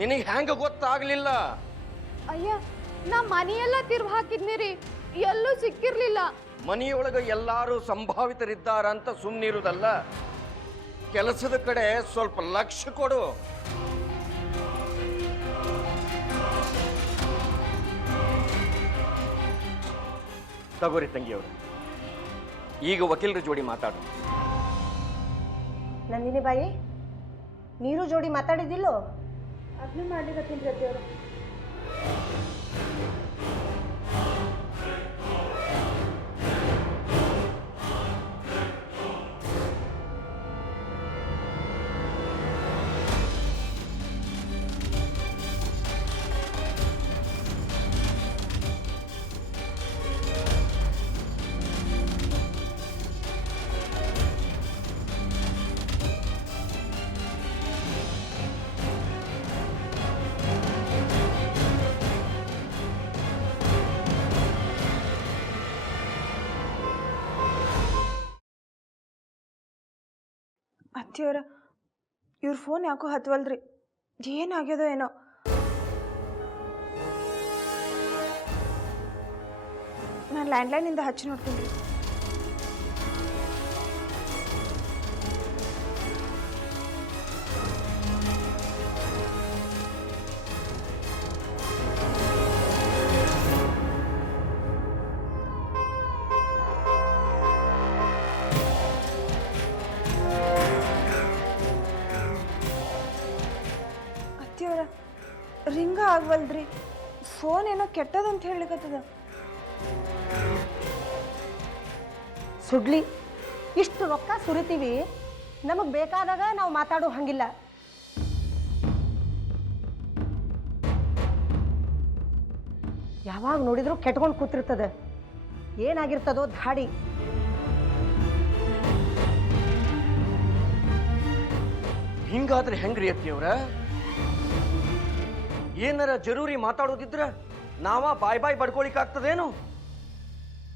ನಿನಗೆ ಹೆಂಗ ಗೊತ್ತಾಗ್ಲಿಲ್ಲ? ಅಯ್ಯ, ನಾ ಮನೆಯೆಲ್ಲ ತಿರ್ವ್ ಹಾಕಿದ್ನಿರಿ, ಎಲ್ಲೂ ಸಿಕ್ಕಿರ್ಲಿಲ್ಲ. ಮನೆಯೊಳಗ ಎಲ್ಲಾರು ಸಂಭಾವಿತರಿದ್ದಾರ ಅಂತ ಸುಮ್ಮನಿರುವುದಲ್ಲ, ಕೆಲಸದ ಕಡೆ ಸ್ವಲ್ಪ ಲಕ್ಷ್ಯ ಕೊಡು. ತಗೋರಿ ತಂಗಿಯವರು, ಈಗ ವಕೀಲರ ಜೋಡಿ ಮಾತಾಡು. ನಂದಿನಿ ಬಾಯಿ, ನೀರು ಜೋಡಿ ಮಾತಾಡಿದಿಲ್ಲೋ? ಅದನ್ನ ಮಾಡ್ಲಿಕತ್ತೀನಿ ಅತ್ತಿಯವ್ರ. ಅತ್ತಿಯವರ ಇವ್ರ ಫೋನ್ ಯಾಕೋ ಹತ್ವಲ್ರಿ, ಏನಾಗ್ಯದೋ ಏನೋ. ನಾನು ಲ್ಯಾಂಡ್ಲೈನಿಂದ ಹಚ್ಚಿ ನೋಡ್ತೀನಿ ರೀ. ರಿಂಗ ಆಗ್ವಲ್ದ್ರಿ, ಫೋನ್ ಏನೋ ಕೆಟ್ಟದಂತ ಹೇಳಿಕತ್ತದ. ಸುಡ್ಲಿ, ಇಷ್ಟು ರೊಕ್ಕ ಸುರಿತೀವಿ, ನಮಗೆ ಬೇಕಾದಾಗ ನಾವು ಮಾತಾಡೋ ಹಂಗಿಲ್ಲ. ಯಾವಾಗ ನೋಡಿದ್ರು ಕೆಟ್ಕೊಂಡು ಕೂತಿರ್ತದ. ಏನಾಗಿರ್ತದೋ ಧಾಡಿ. ಹಿಂಗಾದ್ರೆ ಹೆಂಗ್ರಿ ಅತ್ತಿಯವ್ರ? ಏನಾರ ಜರೂರಿ ಮಾತಾಡೋದಿದ್ರ ನಾವ ಬಾಯ್ ಬಾಯ್ ಬಡ್ಕೊಳಿಕ್ ಆಗ್ತದೇನು?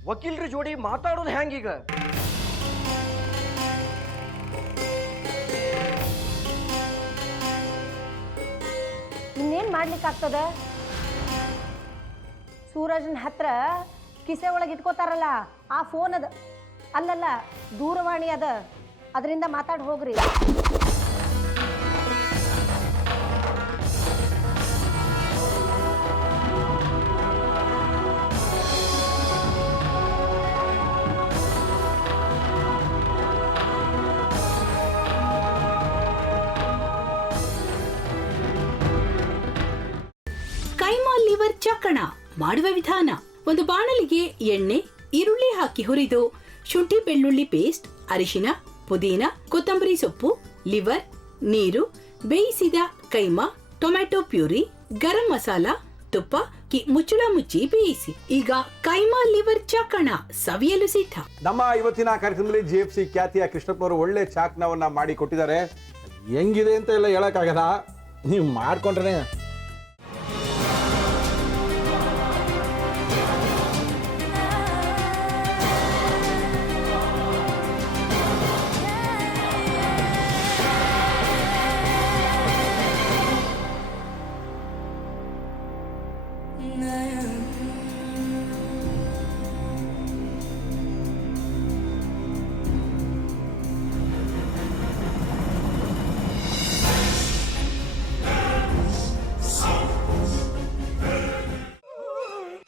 ವಕೀಲರ ಜೋಡಿ ಮಾತಾಡೋದು ಹೆಂಗೀಗ? ಇನ್ನೇನ್ ಮಾಡ್ಲಿಕ್ಕಾಗ್ತದ? ಸೂರಜನ ಹತ್ರ ಕಿಸೆ ಒಳಗೆ ಇಟ್ಕೋತಾರಲ್ಲ ಆ ಫೋನ್ ಅದ, ಅಲ್ಲಲ್ಲ ದೂರವಾಣಿ ಅದ, ಅದರಿಂದ ಮಾತಾಡಿ ಹೋಗ್ರಿ. ಕೈಮಾ ಲಿವರ್ ಚಕ್ಕಣ ಮಾಡುವ ವಿಧಾನ: ಒಂದು ಬಾಣಲಿಗೆ ಎಣ್ಣೆ, ಈರುಳ್ಳಿ ಹಾಕಿ ಹುರಿದು ಶುಂಠಿ ಬೆಳ್ಳುಳ್ಳಿ ಪೇಸ್ಟ್, ಅರಿಶಿನ, ಪುದೀನ, ಕೊತ್ತಂಬರಿ ಸೊಪ್ಪು, ಲಿವರ್, ನೀರು, ಬೇಯಿಸಿದ ಕೈಮಾ, ಟೊಮ್ಯಾಟೊ ಪ್ಯೂರಿ, ಗರಂ ಮಸಾಲ, ತುಪ್ಪ ಮುಚ್ಚಳ ಮುಚ್ಚಿ ಬೇಯಿಸಿ. ಈಗ ಕೈಮಾ ಲಿವರ್ ಚಾಕಣ ಸವಿಯಲು ಸಿದ್ಧ. ನಮ್ಮ ಇವತ್ತಿನ ಕಾರ್ಯಕ್ರಮದಲ್ಲಿ GFC ಖ್ಯಾತಿಯ ಕೃಷ್ಣಪ್ಪನವರು ಒಳ್ಳೆ ಚಾಕ್ನವನ್ನ ಮಾಡಿ ಕೊಟ್ಟಿದ್ದಾರೆ. ಹೆಂಗಿದೆ ಅಂತ ಎಲ್ಲ ಹೇಳಕ್ಕಾಗಲ್ಲ, ನೀವು ಮಾಡ್ಕೊಂಡ್ರೆ.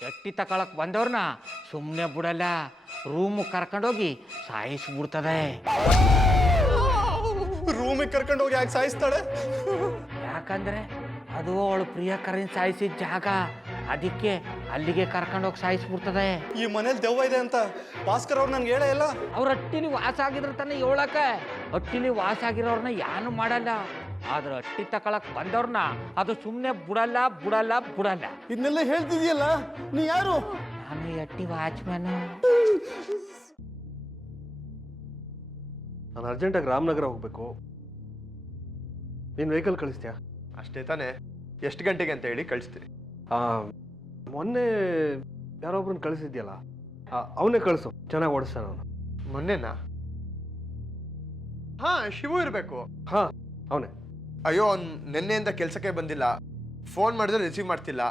ಎಟ್ಟಿ ತಕೊಳಕ್ ಬಂದವ್ರನ್ನ ಸುಮ್ಮನೆ ಬಿಡಲ್ಲ, ರೂಮ್ ಕರ್ಕೊಂಡೋಗಿ ಸಾಯಿಸ್ಬಿಡ್ತದೆ. ರೂಮಿಗೆ ಕರ್ಕೊಂಡೋಗಿ ಯಾಕೆ ಸಾಯಿಸ್ತಾಳೆ? ಯಾಕಂದ್ರೆ ಅದು ಅವಳು ಪ್ರಿಯಕರನ್ ಸಾಯಿಸಿದ ಜಾಗ, ಅದಕ್ಕೆ ಅಲ್ಲಿಗೆ ಕರ್ಕೊಂಡೋಗಿ ಸಾಯಿಸ್ಬಿಡ್ತದೆ. ಈ ಮನೇಲಿ ದೆವ್ವ ಇದೆ ಅಂತ ಭಾಸ್ಕರ್ ಅವ್ರು ನನ್ಗೆ ಹೇಳೇ ಇಲ್ಲ. ಅವ್ರ ಹಟ್ಟಿಲಿ ವಾಸ ಆಗಿದ್ರ ತಾನೆ ಹೇಳಕ. ಹಟ್ಟಿಲಿ ವಾಸ ಆಗಿರೋರ್ನ ಯಾನು ಮಾಡಲ್ಲ, ಆದ್ರೆ ಹಟ್ಟಿ ತಕೊಳಕ್ ಬಂದವ್ರನ್ನ ಅದು ಸುಮ್ಮನೆ ಬಿಡಲ್ಲ ಬಿಡಲ್ಲ ಬಿಡಲ್ಲ. ಇದನ್ನೆಲ್ಲ ಹೇಳ್ತಿದ್ಯಲ್ಲ, ನೀ ಯಾರು? ನಾನು ಹಟ್ಟಿ ವಾಚ್ಮ್ಯಾನ್. ನಾನು ಅರ್ಜೆಂಟಾಗಿ ರಾಮನಗರ ಹೋಗ್ಬೇಕು. ನೀನು ವೆಹಿಕಲ್ ಕಳಿಸ್ತೀಯಾ? ಅಷ್ಟೇ ತಾನೆ, ಎಷ್ಟು ಗಂಟೆಗೆ ಅಂತ ಹೇಳಿ ಕಳಿಸ್ತೀನಿ. ಮೊನ್ನೆ ಯಾರೊಬ್ರನ್ನ ಕಳಿಸಿದ್ಯಲ್ಲ, ಅವನೇ ಕಳಿಸು, ಚೆನ್ನಾಗಿ ಓಡಿಸ್ತಾನ ಅವನು. ಮೊನ್ನೆನಾ? ಹಾ, ಶಿವು ಇರಬೇಕು. ಹಾ ಅವನೇ. ಅಯ್ಯೋ ಅವ್ನು ನಿನ್ನೆಯಿಂದ ಕೆಲಸಕ್ಕೆ ಬಂದಿಲ್ಲ, ಫೋನ್ ಮಾಡಿದ್ರೆ ರಿಸೀವ್ ಮಾಡ್ತಿಲ್ಲ.